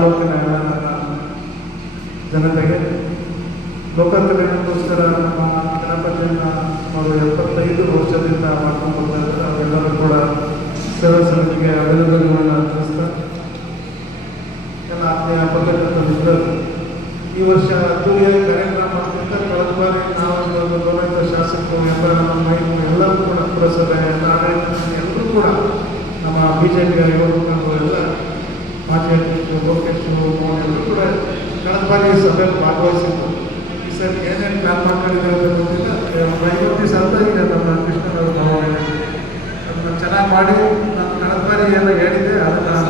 ತಾಲೂಕಿನ ನನ್ನ ಜನತೆಗೆ ಲೋಕ ಕಲ್ಯಾಣಕ್ಕೋಸ್ಕರ ನಮ್ಮ ಗಣಪತಿಯನ್ನು ಅವರು 75 ವರ್ಷದಿಂದ ಮಾಡ್ಕೊಂಡು ಬರ್ತಾ ಇದ್ದಾರೆ. ಅವರೆಲ್ಲರೂ ಕೂಡ ಸೇವಾ ಸಮಿತಿಗೆ ಅಭಿನಂದನೆಗಳನ್ನು ಅರ್ಪಿಸ್ತಾ ಎಲ್ಲ ಆತ್ಮೀಯ ಪತ್ರಕರ್ತರಿದ್ದರು. ಈ ವರ್ಷ ಅದ್ದೂರಿಯಾಗಿ ಕಾರ್ಯಕ್ರಮ ಮಾಡೋದ್ರಿಂದ ಕಳೆದ ಬಾರಿ ನಾವು ಗೌರವಿತ ಶಾಸಕರು ಎಲ್ಲರೂ ಕೂಡ ಪುರಸಭೆ ಆಡಳಿತ ಎಲ್ಲರೂ ಕೂಡ ನಮ್ಮ BJP ಯುವಕರು ಎಲ್ಲ ಮಾಜಿ ಅಧ್ಯಕ್ಷರು ಲೋಕೇಶ್ ಮೋಹನ್ ಎಲ್ಲರೂ ಕೂಡ ಕಳೆದ ಬಾರಿ ಸಭೆಯಲ್ಲಿ ಭಾಗವಹಿಸಿದ್ದು. ಈ ಸರಿ ಏನೇನು ಪ್ಲಾನ್ ಮಾಡ್ಕೊಂಡಿದ್ದಾರೆ ಗೊತ್ತಿಲ್ಲ. 50 ದಿವಸ ಅಂತ ಈಗ ನಮ್ಮ ಕೃಷ್ಣನವರು ನಾವು ಅದನ್ನು ಚೆನ್ನಾಗಿ ಮಾಡಿ ನಾನು ಕಳೆದ ಬಾರಿ ಎಲ್ಲ ಹೇಳಿದ್ದೆ. ಅದನ್ನು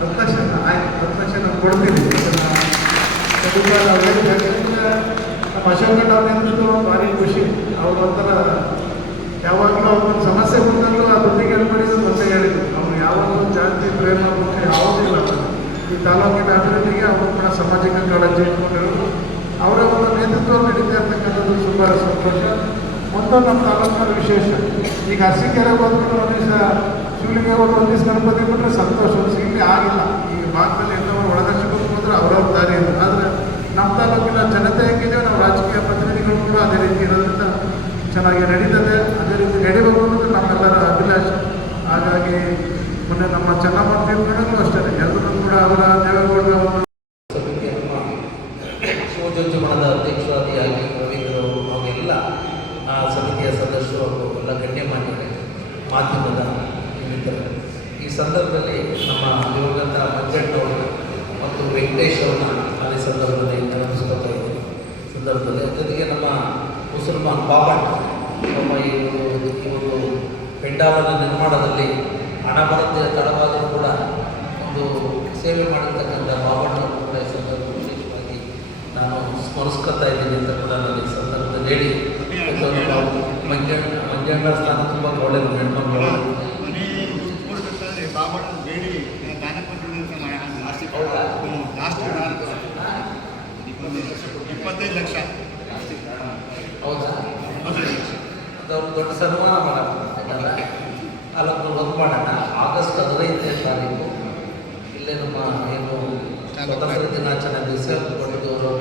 10 ಲಕ್ಷ ಆಯ್ತು, 10 ಲಕ್ಷ ನಾವು ಕೊಡ್ತೀನಿ. ಅದನ್ನು ನಾವು ಹೇಳಿದ್ರೆ ನಮ್ಮ ಅಶೋಕಣ್ಣ ಅವ್ರ ನೇತೃತ್ವ ಭಾರಿ ಖುಷಿ. ಅವ್ರು ಒಂಥರ ಯಾವಾಗಲೂ ಅವ್ರೊಂದು ಸಮಸ್ಯೆ ಬಂದಾಗಲೂ ಆ ಜೊತೆಗೆ ಏನು ಮಾಡಿದ್ರು ಮತ್ತೆ ಹೇಳಿದ್ರು. ಅವ್ರು ಯಾವಾಗಲೂ ಜಾತಿ ಪ್ರೇಮ ಮುಖ್ಯ ಯಾವುದೂ ಇಲ್ಲ. ಈ ತಾಲೂಕಿನ ಅಭಿವೃದ್ಧಿಗೆ ಅವರು ಕೂಡ ಸಾಮಾಜಿಕ ಕಾಳಜಿ ಇಟ್ಕೊಂಡಿರೋದು. ಅವರ ಒಂದು ನೇತೃತ್ವ ನಡೀತಾ ಇರ್ತಕ್ಕಂಥದ್ದು ತುಂಬ ಸಂತೋಷ. ಒಂದು ನಮ್ಮ ತಾಲೂಕಿನ ವಿಶೇಷ. ಈಗ ಅರಸೀಕೆರೆ ಬಂದ್ಬಿಟ್ಟು ಒಂದು ದಿವಸ ಶಿವಲಿಂಗ ಒಂದು ದಿವಸ ಗಣಪತಿ ಬಿಟ್ಟರೆ ಸಂತೋಷ. ಇಲ್ಲಿ ಆಗಿಲ್ಲ. ಈ ಭಾಗದಲ್ಲಿ ಎಲ್ಲವರು ಒಳದರ್ಶಕರು ಹೋದ್ರೆ ಅವರವ್ರ ದಾರಿ ಇಲ್ಲ. ಆದರೆ ನಮ್ಮ ತಾಲೂಕಿನ ಜನತೆ ಹೇಗಿದೆಯೋ ನಾವು ರಾಜಕೀಯ ಪ್ರತಿನಿಧಿಗಳು ಕೂಡ ಅದೇ ರೀತಿ ಇರೋದ್ರಿಂದ ಚೆನ್ನಾಗಿ ನಡೀತದೆ. ಅದೇ ರೀತಿ ನಡಿಬೇಕು ಅನ್ನೋದು ನಮ್ಮೆಲ್ಲರ ಅಭಿಲಾಷೆ. ಹಾಗಾಗಿ ಮೊನ್ನೆ ನಮ್ಮ ಚೆನ್ನಮ್ಮ ತೀರ್ಮಾನಗಳು ಅಷ್ಟೇ ಎಲ್ಲರೂ ಕೂಡ ಅವರ ದೇವೇಗೌಡರ ಸಮಿತಿಯ ಶಿವಜಂಜುಮಣದ ಅಧ್ಯಕ್ಷರಾದಿಯಾಗಿ ರವೀಂದ್ರ ಅವೆಲ್ಲ ಆ ಸಮಿತಿಯ ಸದಸ್ಯರು ಎಲ್ಲ ಗಣ್ಯಮಾನ್ಯರೇ, ಮಾಧ್ಯಮದ ಮಿತ್ರರು, ಈ ಸಂದರ್ಭದಲ್ಲಿ ನಮ್ಮ ದಿವಂಗತ ಮಂಜಣ್ಣವರು ಮತ್ತು ವೆಂಕಟೇಶ್ ಅವರನ್ನ ಈ ಸಂದರ್ಭದಲ್ಲಿ ನೆನಪಿಸ್ಕೊತಾ ಇದ್ದೀವಿ. ಸಂದರ್ಭದಲ್ಲಿ ಜೊತೆಗೆ ನಮ್ಮ ಮುಸಲ್ಮಾನ್ ಬಾಬಣ್ಣ ನಮ್ಮ ಈ ಒಂದು ಪೆಂಡಾಲನ ನಿರ್ಮಾಣದಲ್ಲಿ ಹಣ ಬರದೆ ತಡವಾದರೂ ಕೂಡ ಒಂದು ಸೇವೆ ಮಾಡಿರ್ತಕ್ಕಂಥ ಬಾಬಣ್ಣವರು ಕೂಡ ಈ ಸಂದರ್ಭ ವಿಶೇಷವಾಗಿ ನಾನು ಸ್ಮರಿಸ್ಕೊತಾ ಇದ್ದೀನಿ ಅಂತ ಕೂಡ ನಾನು ಈ ಸಂದರ್ಭದಲ್ಲಿ ಹೇಳಿ ಮಂಜಣ್ಣ ಸ್ಥಾನ ತುಂಬ ಒಳ್ಳೆಯದು ನೆನ್ಕೊಂಡು ಹೌದಾ? ಅದವ್ರು ದೊಡ್ಡ ಸನ್ಮಾನ ಮಾಡೋಣ. ಅಲ್ಲೊಂದು ಒಂದು ಮಾಡೋಣ. ಆಗಸ್ಟ್ 15ನೇ ತಾರೀಕು ಇಲ್ಲೇ ನಮ್ಮ ಏನು ಸ್ವತಂತ್ರ ದಿನಾಚರಣೆ ಬಿಸಿಲುಗೊಂಡಿದ್ದವರು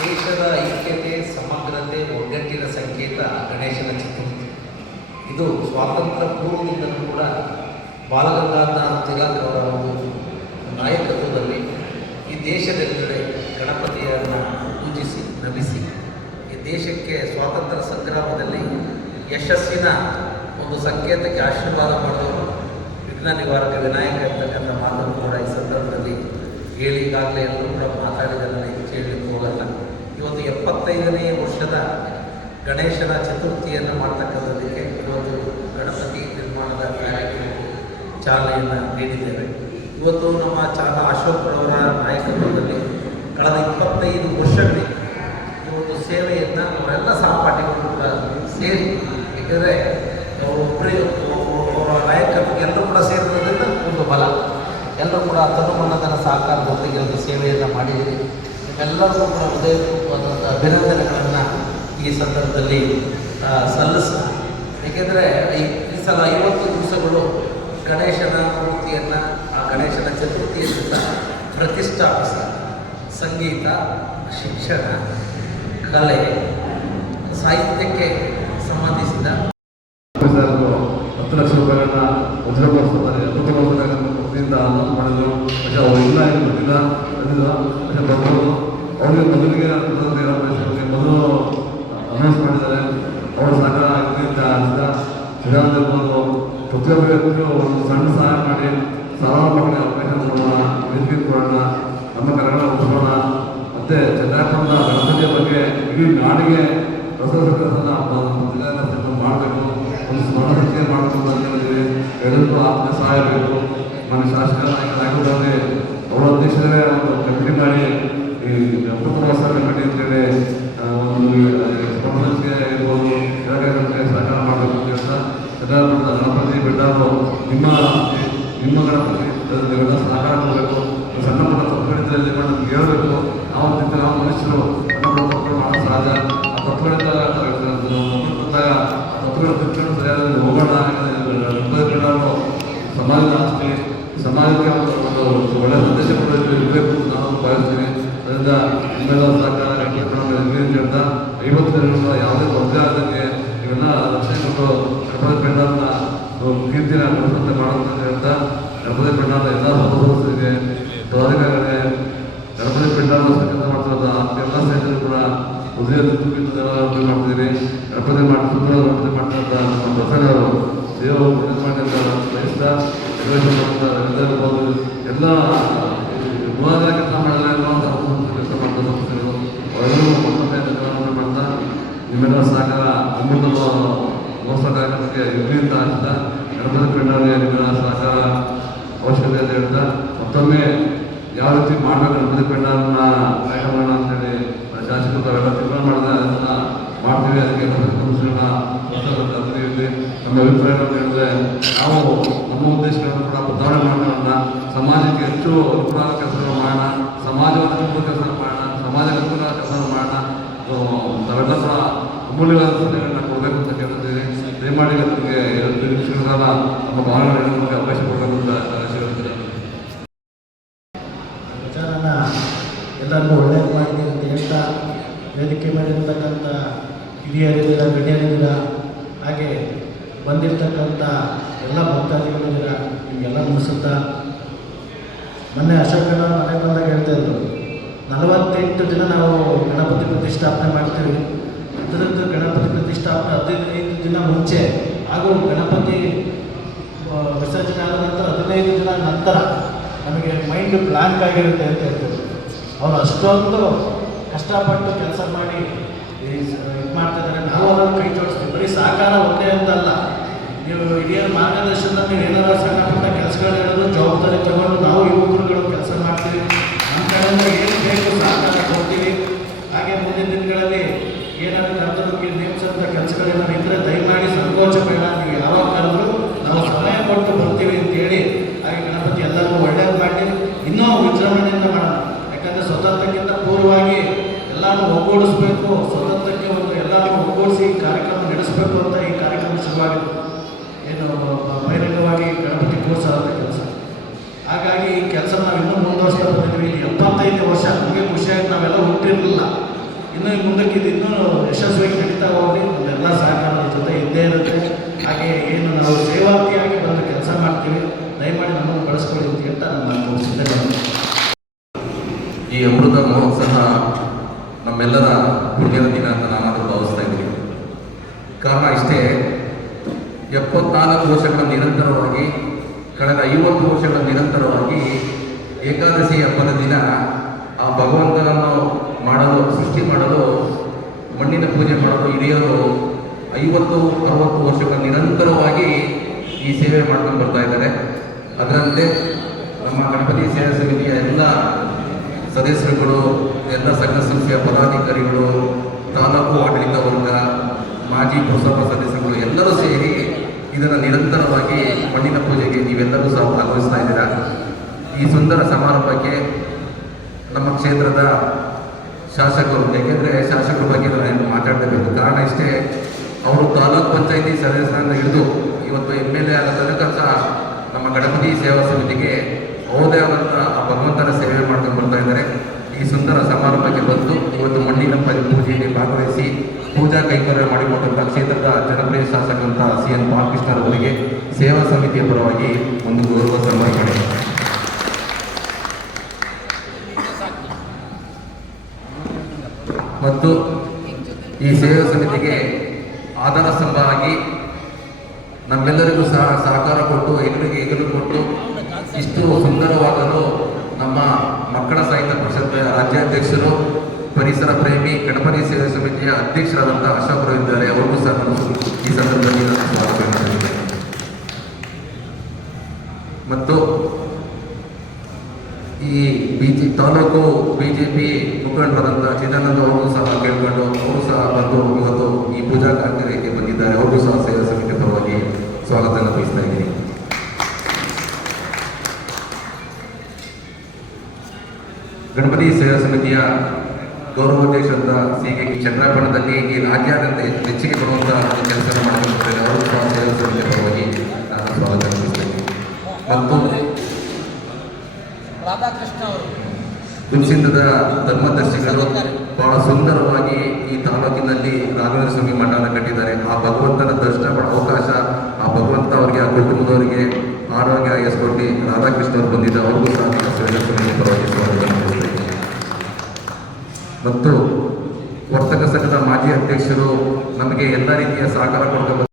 ದೇಶದ ಐಕ್ಯತೆ, ಸಮಗ್ರತೆ, ಒಗ್ಗಟ್ಟಿನ ಸಂಕೇತ ಗಣೇಶನ ಚತುರ್ಥಿ. ಇದು ಸ್ವಾತಂತ್ರ್ಯ ಪೂರ್ವದಿಂದಲೂ ಕೂಡ ಬಾಲಗಂಗಾಧರ ತಿಲಕ್ ಅವರ ಒಂದು ನಾಯಕತ್ವದಲ್ಲಿ ಈ ದೇಶದೆಲ್ಲೆಡೆ ಗಣಪತಿಯನ್ನು ಪೂಜಿಸಿ ನಮಿಸಿ ಈ ದೇಶಕ್ಕೆ ಸ್ವಾತಂತ್ರ್ಯ ಸಂಗ್ರಾಮದಲ್ಲಿ ಯಶಸ್ಸಿನ ಒಂದು ಸಂಕೇತಕ್ಕೆ ಆಶೀರ್ವಾದ ಮಾಡಿದವರು ವಿಘ್ನ ನಿವಾರಕ ವಿನಾಯಕ ಇರ್ತಕ್ಕಂಥ ಮಾತನ್ನು ಕೂಡ ಈ ಸಂದರ್ಭದಲ್ಲಿ ಹೇಳಿ ಈಗಾಗಲೇ ಎಲ್ಲರೂ ಕೂಡ ಮಾತಾಡಿದನ್ನು ಹೆಚ್ಚು ಹೇಳಲಿಕ್ಕೆ ಹೋಗಲ್ಲ. ಇವತ್ತು 75ನೇ ವರ್ಷದ ಗಣೇಶನ ಚತುರ್ಥಿಯನ್ನು ಮಾಡ್ತಕ್ಕಂಥದ್ದಕ್ಕೆ ಇವತ್ತು ಗಣಪತಿ ನಿರ್ಮಾಣದ ಕಾರ್ಯಕ್ರಮಕ್ಕೆ ಚಾಲನೆಯನ್ನು ನೀಡಿದ್ದೇವೆ. ಇವತ್ತು ನಮ್ಮ ಅಶೋಕ್ರವರ ನಾಯಕತ್ವದಲ್ಲಿ ಕಳೆದ 25 ವರ್ಷಗಳಿಂದ ಈ ಒಂದು ಸೇವೆಯನ್ನು ಅವರೆಲ್ಲ ಸಹಪಾಠಿಗಳು ಕೂಡ ಸೇರಿ, ಏಕೆಂದರೆ ಅವರ ನಾಯಕತ್ವಕ್ಕೆ ಎಲ್ಲರೂ ಕೂಡ ಸೇರಿರೋದ್ರಿಂದ ಒಂದು ಬಲ, ಎಲ್ಲರೂ ಕೂಡ ತನುಮನದನ ಸಹಕಾರದೊಂದಿಗೆ ಒಂದು ಸೇವೆಯನ್ನು ಮಾಡಿದ್ದೀರಿ. ಎಲ್ಲರಿಗೂ ಕೂಡ ಹೃದಯಪೂರ್ವಕವಾದಂಥ ಅಭಿನಂದನೆಗಳನ್ನು ಈ ಸಂದರ್ಭದಲ್ಲಿ ಸಲ್ಲಿಸ. ಏಕೆಂದರೆ ಈ ಸಲ 50 ದಿವಸಗಳು ಗಣೇಶನ ಮೂರ್ತಿಯನ್ನು, ಆ ಗಣೇಶನ ಚತುರ್ಥಿಯನ್ನು ಪ್ರತಿಷ್ಠಾಪಿಸ ಸಂಗೀತ, ಶಿಕ್ಷಣ, ಕಲೆ, ಸಾಹಿತ್ಯಕ್ಕೆ ಸಂಬಂಧಿಸಿದ 10 ಲಕ್ಷ ರೂಪಾಯಿಗಳನ್ನ ವಜ್ರಗೊಳಿಸ್ತಾರೆ. 20 ವತಿಯಿಂದ ಅನೌನ್ಸ್ ಮಾಡಿದ್ರು. പക്ഷേ ಅವರು ಇಲ್ಲ ಏನು ಗೊತ್ತಿಲ್ಲ, പക്ഷേ ಬರ್ಬೋದು. ಅವರಿಗೆ ಮೊದಲಿಗೆ ಮೊದಲು ಅನೌನ್ಸ್ ಮಾಡಿದ್ದಾರೆ. ಅವರ ಸಹಕಾರ ಇದರಿಂದ ಸಿದ್ಧಾಂತ ಇರ್ಬೋದು, ಪ್ರತಿಯೊಬ್ಬ ವ್ಯಕ್ತಿಗೂ ಒಂದು ಸಣ್ಣ ಸಹಾಯ ಮಾಡಿ ಸಾವಿರಾರು ಮಕ್ಕಳಿಗೆ ಅವಕಾಶ ಕೊಡೋಣ, ವೇದಿಕೆ ಕೊಡೋಣ, ನಮ್ಮ ಕನ್ನಡ ಉಳಿಸೋಣ. ಮತ್ತು ಚಂದ್ರಾಪುರದ ಗಣಪತಿಯ ಬಗ್ಗೆ ಇಡೀ ನಾಡಿಗೆ ಹೊಸ ಮಾಡಬೇಕು, ಒಂದು ಸ್ಮರಣ ಸಂಚಯ ಮಾಡಬೇಕು ಅಂತ ಹೇಳಿದ್ವಿ. ಎಲ್ಲರಿಗೂ ಆತ್ಮ ಸಹಾಯ ಬೇಕು. ನಮ್ಮ ಶಾಸಕ ನಾಯಕರಾಗಿ ಅವರ ಅಧ್ಯಕ್ಷರೇ ಒಂದು ಕಮಿಟಿ ಮಾಡಿ ಈ 70 ವರ್ಷ ಕಮಿಟಿ ಅಂತೇಳಿ ಒಂದು ಸ್ಮರಣ ಸಂಚಯ ಇರ್ಬೋದು, ಕ್ರೀಡಾಕಾರರಿಗೆ ಸಹಕಾರ ಮಾಡಬೇಕು ಅಂತ ಹೇಳ್ತಾ ಚಂದ್ರಾಪುರದ ಗಣಪತಿ ಬೆಟ್ಟರು ನಿಮ್ಮ ಗಣಪತಿ ಸಹಕಾರ ಮಾಡಬೇಕು. ಸಣ್ಣ ಪುಟ್ಟ ತಪ್ಪುಗಳಿದ್ದಲ್ಲಿ ನಮ್ಗೆ ಹೇಳ್ಬೇಕು. ನಾವು ಮನುಷ್ಯರು ಸಣ್ಣ ಪುಟ್ಟ ತಪ್ಪುಗಳು ಮಾಡೋ ಸಹಜ. ಆ ತಪ್ಪುಗಳಿದ್ದಾಗ ಬಂದಾಗ ಆ ತಪ್ಪುಗಳು ತಿಳ್ಕೊಂಡು ಸರಿಯಾದ ಹೋಗೋಣ. ಸಮಾಜದ ಆಸ್ತಿ, ಸಮಾಜಕ್ಕೆ ಒಂದು ಒಳ್ಳೆಯ ಸಂದೇಶ ಇರಬೇಕು ಅಂತ ನಾನು ಭಾವಿಸ್ತೀನಿ. ಅದರಿಂದ ನಿಮ್ಮೆಲ್ಲ ಸಹಕಾರ ಅಂತ 50 ಜನರಿಂದ ಯಾವುದೇ ತೊಂದರೆ ಆದಂಗೆ ಇವೆಲ್ಲ ರಕ್ಷಣೆ ಕೊಟ್ಟು ಗಣಪತಿ ಪೆಂಡಾಲ್ನ ಕೀರ್ತಿನ ಪ್ರಸನ್ನ ಮಾಡೋದು ಹೇಳ್ತಾ ಗಣಪತಿ ಪೆಂಡಾಲ್ನ ಎಲ್ಲ ಸದಸ್ಯರಿಗೆ ಪದಾಧಿಕಾರಿಗಳಿಗೆ ಗಣಪತಿ ಪೆಂಡಾಲ್ ಕೆಲಸ ಮಾಡ್ತಿರೋದು ಎಲ್ಲ ಸ್ನೇಹಿತರು ಕೂಡ ಹೃದಯ ಮಾಡ್ತಿದ್ದೀರಿ. ಗಣಪತಿ ಸುಂದರ ಗಣಪತಿ ಮಾಡ್ತಿರೋಂಥ ನಮ್ಮ ಪ್ರಸನ್ನ ಅವರು ದೇವರು ಮಾಡಿ ಅಂತ ಬಯಸ್ತಾ ಇರ್ಬೋದು. ಎಲ್ಲ ವಿವಾದ ಕೆಲಸ ಮಾಡಿದ್ರೆ ಕೆಲಸ ಮಾಡ್ತಾ ಸಂಸ್ಥೆಗಳು ಅವರೆಲ್ಲರೂ ಮತ್ತೊಮ್ಮೆ ಧನ್ಯವಾದಗಳು ಮಾಡ್ತಾ ನಿಮ್ಮೆಲ್ಲ ಸಹಕಾರ ಅಮೃತ ಮಹೋತ್ಸವ ಕಾರ್ಯಕ್ರಮಕ್ಕೆ ಇರಲಿ ಅಂತ ಅನಿಸ್ತಾ ಗಣಪತಿ ಪೆಂಡಾಲ್ಗೆ ನಿಮ್ಮೆಲ್ಲ ಸಹಕಾರ ಅವಶ್ಯಕತೆ ಅಂತ ಹೇಳ್ತಾ ಮತ್ತೊಮ್ಮೆ ಯಾವ ರೀತಿ ಮಾಡಬೇಕು ಗಣಪತಿ ಪೆಂಡಾಲ್ನ ಕಾರ್ಯಕ್ರಮಗಳನ್ನ ಅಂತೇಳಿ ಶಾಸಕರು ತಾವೆಲ್ಲ ತೀರ್ಮಾನ ಮಾಡಿದ್ರೆ ಅದನ್ನು ಮಾಡ್ತೀವಿ. ಅದಕ್ಕೆ ಸಂಸ್ಥೆಗಳನ್ನ ನಮ್ಮ ಅಭಿಪ್ರಾಯಗಳನ್ನು ಹೇಳಿದ್ರೆ ನಾವು ನಮ್ಮ ಉದ್ದೇಶಗಳನ್ನು ಕೂಡ ಬದಲಾವಣೆ ಮಾಡೋಣ, ಸಮಾಜಕ್ಕೆ ಹೆಚ್ಚು ಅನುಕೂಲ ಕೆಲಸಗಳು ಮಾಡೋಣ, ಸಮಾಜವನ್ನು ತುಂಬ ಕೆಲಸ ಮಾಡೋಣ, ಸಮಾಜ ಅನುಕೂಲ ಕೆಲಸ ಮಾಡೋಣ. ನಾವೆಲ್ಲ ಕೂಡ ಅಮೂಲ್ಯವಾದ ಸಲಹೆಗಳನ್ನ ಕೊಡಬೇಕು ಅಂತ ಕೇಳ್ತಿದ್ದೀವಿ. ದಯಮಾಡಿ ನಮಗೆ 2 ನಿಮಿಷಗಳ ಕಾಲ ನಮ್ಮ ಭಾವನೆಗಳನ್ನು ನಮಗೆ ಅವಕಾಶ ಕೊಡಬೇಕು ಅಂತ ಹೇಳ್ತೀನಿ. ವಿಚಾರನ ಎಲ್ಲರಿಗೂ ಒಳ್ಳೆಯದು ಮಾಡಿದೆ ಅಂತ ಹೇಳ್ತಾ ವೇದಿಕೆ ಮೇಲಿರ್ತಕ್ಕಂಥ ಹಿರಿಯರಿದ್ದೀರ, ಗಣ್ಯರಿದ್ದೀರ, ಹಾಗೆ ಬಂದಿರತಕ್ಕಂಥ ಎಲ್ಲ ಭಕ್ತಾದಿಗಳಿದ್ದೀರ, ನಿಮಗೆಲ್ಲ ಮುಗಿಸುತ್ತಾ ಮೊನ್ನೆ ಅಶೋಕನ ಮನೆ ಬಂದಾಗ ಹೇಳ್ತಾ ಇದ್ರು 48 ದಿನ ನಾವು ಗಣಪತಿ ಪ್ರತಿಷ್ಠಾಪನೆ ಮಾಡ್ತೀವಿ. ಅದರದ್ದು ಗಣಪತಿ ಪ್ರತಿಷ್ಠಾಪನೆ 15 ದಿನ ಮುಂಚೆ ಹಾಗೂ ಗಣಪತಿ ವಿಸರ್ಜನೆ ಆದ ನಂತರ 15 ದಿನ ನಂತರ ನಮಗೆ ಮೈಂಡ್ ಬ್ಲ್ಯಾಂಕ್ ಆಗಿರುತ್ತೆ ಅಂತ ಹೇಳ್ತಾರೆ. ಅವರು ಅಷ್ಟೊಂದು ಕಷ್ಟಪಟ್ಟು ಕೆಲಸ ಮಾಡಿ ಇದು ಮಾಡ್ತಿದ್ದಾರೆ. ನಾವು ಅದನ್ನು ಕೈ ಜೋಡಿಸ್ತೀವಿ. ಬರೀ ಸಹಕಾರ ಒಂದೇ ಅಂತಲ್ಲ, ನೀವು ಹಿರಿಯರ ಮಾರ್ಗದರ್ಶನದಲ್ಲಿ ನೀವು ಏನಾರ ಸಣ್ಣ ಪುಟ್ಟ ಕೆಲಸಗಳು ಹೇಳೋದು ಜವಾಬ್ದಾರಿ ತಗೊಂಡು ನಾವು ಯುವಕರುಗಳು ಕೆಲಸ ಮಾಡ್ತೀವಿ. ನಮ್ಮ ಕಡೆಯಿಂದ ಏನು ಬೇಕು ಸಹಕಾರ ಕೊಡ್ತೀವಿ. ಹಾಗೆ ಮುಂದಿನ ದಿನಗಳಲ್ಲಿ ಏನಾದರೂ ಕರ್ತವ್ಯಕ್ಕೆ ನೇಮಿಸಿದಂಥ ಕೆಲಸಗಳೇನಾದ್ರು ಇದ್ದರೆ ದಯಮಾಡಿ ಸಂಕೋಚ ಬೇಡ, ನೀವು ಯಾವಾಗ ಕರೆದ್ರು ನಾವು ಸಮಯ ಕೊಟ್ಟು ಬರ್ತೀವಿ ಅಂತೇಳಿ. ಹಾಗೆ ಗಣಪತಿ ಎಲ್ಲರಿಗೂ ಒಳ್ಳೆಯದು ಮಾಡಿ ಇನ್ನೂ ವಿಜೃಂಭಣೆಯಿಂದ ಮಾಡೋಣ. ಯಾಕಂದರೆ ಸ್ವತಂತ್ರಕ್ಕಿಂತ ಪೂರ್ವವಾಗಿ ಎಲ್ಲರೂ ಒಗ್ಗೂಡಿಸ್ಬೇಕು, ಸ್ವತಂತ್ರಕ್ಕೆ ಒಂದು ಎಲ್ಲರೂ ಒಗ್ಗೂಡಿಸಿ ಕಾರ್ಯಕ್ರಮ ನಡೆಸಬೇಕು ಅಂತ ಈ ಕಾರ್ಯಕ್ರಮ ಶುರುವಾಗಿತ್ತು. ಏನು ಬಹಿರಂಗವಾಗಿ ಗಣಪತಿ ಕೂರಿಸೋಂಥ ಕೆಲಸ. ಹಾಗಾಗಿ ಈ ಕೆಲಸ ನಾವು ಇನ್ನೂ ಮುಂದುವರಿಸ್ತಾ ಬಂದಿದ್ದೀವಿ. 75 ವರ್ಷ ನಮಗೆ ಖುಷಿಯಾಗಿ ನಾವೆಲ್ಲ ಹುಟ್ಟಿರಲಿಲ್ಲ. ಇನ್ನೂ ಮುಂದಕ್ಕೆ ಇದು ಇನ್ನೂ ಯಶಸ್ವಿಯಾಗಿ ನಡೀತಾ ಹೋಗಿ ನಮ್ಮೆಲ್ಲ ಸಹಕಾರದ ಜೊತೆ ಇದ್ದೇ ಇರುತ್ತೆ. ಹಾಗೆ ಏನು ನಾವು ಸೇವಾರ್ಥಿಯಾಗಿ ಬಂದು ಕೆಲಸ ಮಾಡ್ತೀವಿ, ದಯಮಾಡಿ ನಮ್ಮನ್ನು ಬಳಸ್ಕೊಳ್ಳಿ ಅಂತ ಹೇಳ್ತಾ ನಾನು ಮುಗಿಸಿದ್ದೇನೆ. ಈ ಅಮೃತ ಮಹೋತ್ಸವ ನಮ್ಮೆಲ್ಲರ ಪುಣ್ಯದ ದಿನ ಅಂತ ನಾನಾದರೂ ಭಾವಿಸ್ತಾ ಇದ್ದೀನಿ. ಕಾರಣ ಇಷ್ಟೇ, 74 ವರ್ಷಗಳ ನಿರಂತರವಾಗಿ, ಕಳೆದ 50 ವರ್ಷಗಳ ನಿರಂತರವಾಗಿ ಏಕಾದಶಿ ಹಬ್ಬದ ದಿನ ಆ ಭಗವಂತನನ್ನು ಮಾಡಲು, ಸೃಷ್ಟಿ ಮಾಡಲು, ಮಣ್ಣಿನ ಪೂಜೆ ಮಾಡಲು ಹಿರಿಯರು 50-60 ವರ್ಷಗಳ ನಿರಂತರವಾಗಿ ಈ ಸೇವೆ ಮಾಡ್ಕೊಂಡು ಬರ್ತಾ ಇದ್ದಾರೆ. ಅದರಂತೆ ನಮ್ಮ ಗಣಪತಿ ಸೇವಾ ಸಮಿತಿಯ ಎಲ್ಲ ಸದಸ್ಯರುಗಳು, ಎಲ್ಲ ಸಂಘ ಸಂಸ್ಥೆಯ ಪದಾಧಿಕಾರಿಗಳು, ತಾಲೂಕು ಆಡಳಿತ ವರ್ಗ, ಮಾಜಿ ಪುರಸಭಾ ಸದಸ್ಯರುಗಳು ಎಲ್ಲರೂ ಸೇರಿ ಇದನ್ನು ನಿರಂತರವಾಗಿ ಮಣ್ಣಿನ ಪೂಜೆಗೆ ನೀವೆಲ್ಲರೂ ಸಹ ಭಾಗವಹಿಸ್ತಾ ಇದ್ದೀರಾ. ಈ ಸುಂದರ ಸಮಾರಂಭಕ್ಕೆ ನಮ್ಮ ಕ್ಷೇತ್ರದ ಶಾಸಕರು, ಏಕೆಂದರೆ ಶಾಸಕರ ಬಗ್ಗೆ ನಾನು ಮಾತಾಡಲೇಬೇಕು. ಕಾರಣ ಇಷ್ಟೇ, ಅವರು ತಾಲೂಕ್ ಪಂಚಾಯಿತಿ ಸದಸ್ಯರಿಂದ ಹಿಡಿದು ಇವತ್ತು MLA ಆದ ತನಕ ಸಹ ನಮ್ಮ ಗಣಪತಿ ಸೇವಾ ಸಮಿತಿಗೆ ಅವರದೇ ಆದಂಥ ಭಗವಂತನ ಸೇವೆ ಮಾಡ್ಕೊಂಡು ಬರ್ತಾ ಇದ್ದಾರೆ. ಈ ಸುಂದರ ಸಮಾರಂಭಕ್ಕೆ ಬಂದು ಇವತ್ತು ಮಣ್ಣಿನ ಪೂಜೆಯಲ್ಲಿ ಭಾಗವಹಿಸಿ ಪೂಜಾ ಕೈಂಕರ್ಯ ಮಾಡಿಕೊಟ್ಟಂಥ ಕ್ಷೇತ್ರದ ಜನಪ್ರಿಯ ಶಾಸಕರಂತ CN ಬಾಲಕೃಷ್ಣರವರಿಗೆ ಸೇವಾ ಸಮಿತಿಯ ಪರವಾಗಿ ಒಂದು ಗೌರವ ಸಮರ್ಪಣೆ. ಮತ್ತು ಈ ಸೇವಾ ಸಮಿತಿಗೆ ಆಧಾರ ಸ್ತಂಭ ಆಗಿ ನಮ್ಮೆಲ್ಲರಿಗೂ ಸಹ ಸಹಕಾರ ಕೊಟ್ಟು ಹೆಗಲಿಗೆ ಹೆಗಲು ಕೊಟ್ಟು ಇಷ್ಟು ಸುಂದರವಾಗಲು ನಮ್ಮ ಮಕ್ಕಳ ಸಾಹಿತ್ಯ ಪರಿಷತ್ ರಾಜ್ಯಾಧ್ಯಕ್ಷರು, ಪರಿಸರ ಪ್ರೇಮಿ, ಗಣಪತಿ ಸೇವಾ ಸಮಿತಿಯ ಅಧ್ಯಕ್ಷರಾದಂಥ ಅಶೋಕರು ಇದ್ದಾರೆ. ಅವರಿಗೂ ಸಹ ಈ ಸಂದರ್ಭದಲ್ಲಿ ಸ್ವಾಗತ ಮಾಡಿದ್ದೇನೆ. ಮತ್ತು ಈ ತಾಲೂಕು BJP ಮುಖಂಡರಾದಂಥ ಚಿದಾನಂದ ಅವರು ಸಹ ಕೇಳ್ಕೊಂಡು ಅವರು ಸಹ ಬಂದು ಇವತ್ತು ಈ ಪೂಜಾ ಕಾರ್ಯಕ್ರಮಕ್ಕೆ ಬಂದಿದ್ದಾರೆ. ಅವರು ಸಹ ಸೇವಾ ಸಮಿತಿ ಪರವಾಗಿ ಸ್ವಾಗತ ಬಯಸ್ತಾ ಇದ್ದೀನಿ. ಗಣಪತಿ ಸೇವಾ ಸಮಿತಿಯ ಗೌರವಾಧ್ಯಕ್ಷರಾದ CK ಚಂದ್ರಾಪಣದಲ್ಲಿ ಈ ರಾಜ್ಯಾದ್ಯಂತ ಹೆಚ್ಚಿಗೆ ಬರುವಂತಹ ಕೆಲಸ ಮಾಡಿಕೊಂಡಿದ್ದಾರೆ. ಅವರು ಸಹ ಸೇವಾ ಸಮಿತಿಯ ಪರವಾಗಿ ನಾನು ಸ್ವಾಗತ ಬಯಸ್ತಾ ಇದ್ದೀನಿ. ಮತ್ತು ರಾಧಾಕೃಷ್ಣ ಅವರು ಕುಂಚಿಂದದ ಧರ್ಮದರ್ಶಿಗಳು ಬಹಳ ಸುಂದರವಾಗಿ ಈ ತಾಲೂಕಿನಲ್ಲಿ ರಾಘವೇಂದ್ರ ಸ್ವಾಮಿ ಮಠನ ಕಟ್ಟಿದ್ದಾರೆ. ಆ ಭಗವಂತನ ದರ್ಶನ ಮಾಡೋ ಅವಕಾಶ ಆ ಭಗವಂತ ಅವರಿಗೆ, ಆ ಕುಟುಂಬದವರಿಗೆ ಆರೋಗ್ಯ ಆಯಸ್ಕೊಟ್ಟು ರಾಧಾಕೃಷ್ಣ ಅವರು ಬಂದಿದ್ದ ಅವ್ರಿಗೂ ಸಹ ಪರವಾಗಿ ಸ್ವಾಗತ ಮಾಡ್ತೇನೆ. ಮತ್ತು ವರ್ತಕ ಸಂಘದ ಮಾಜಿ ಅಧ್ಯಕ್ಷರು ನಮಗೆ ಎಲ್ಲ ರೀತಿಯ ಸಹಕಾರ ಕೊಡ್ಕೊಂಡು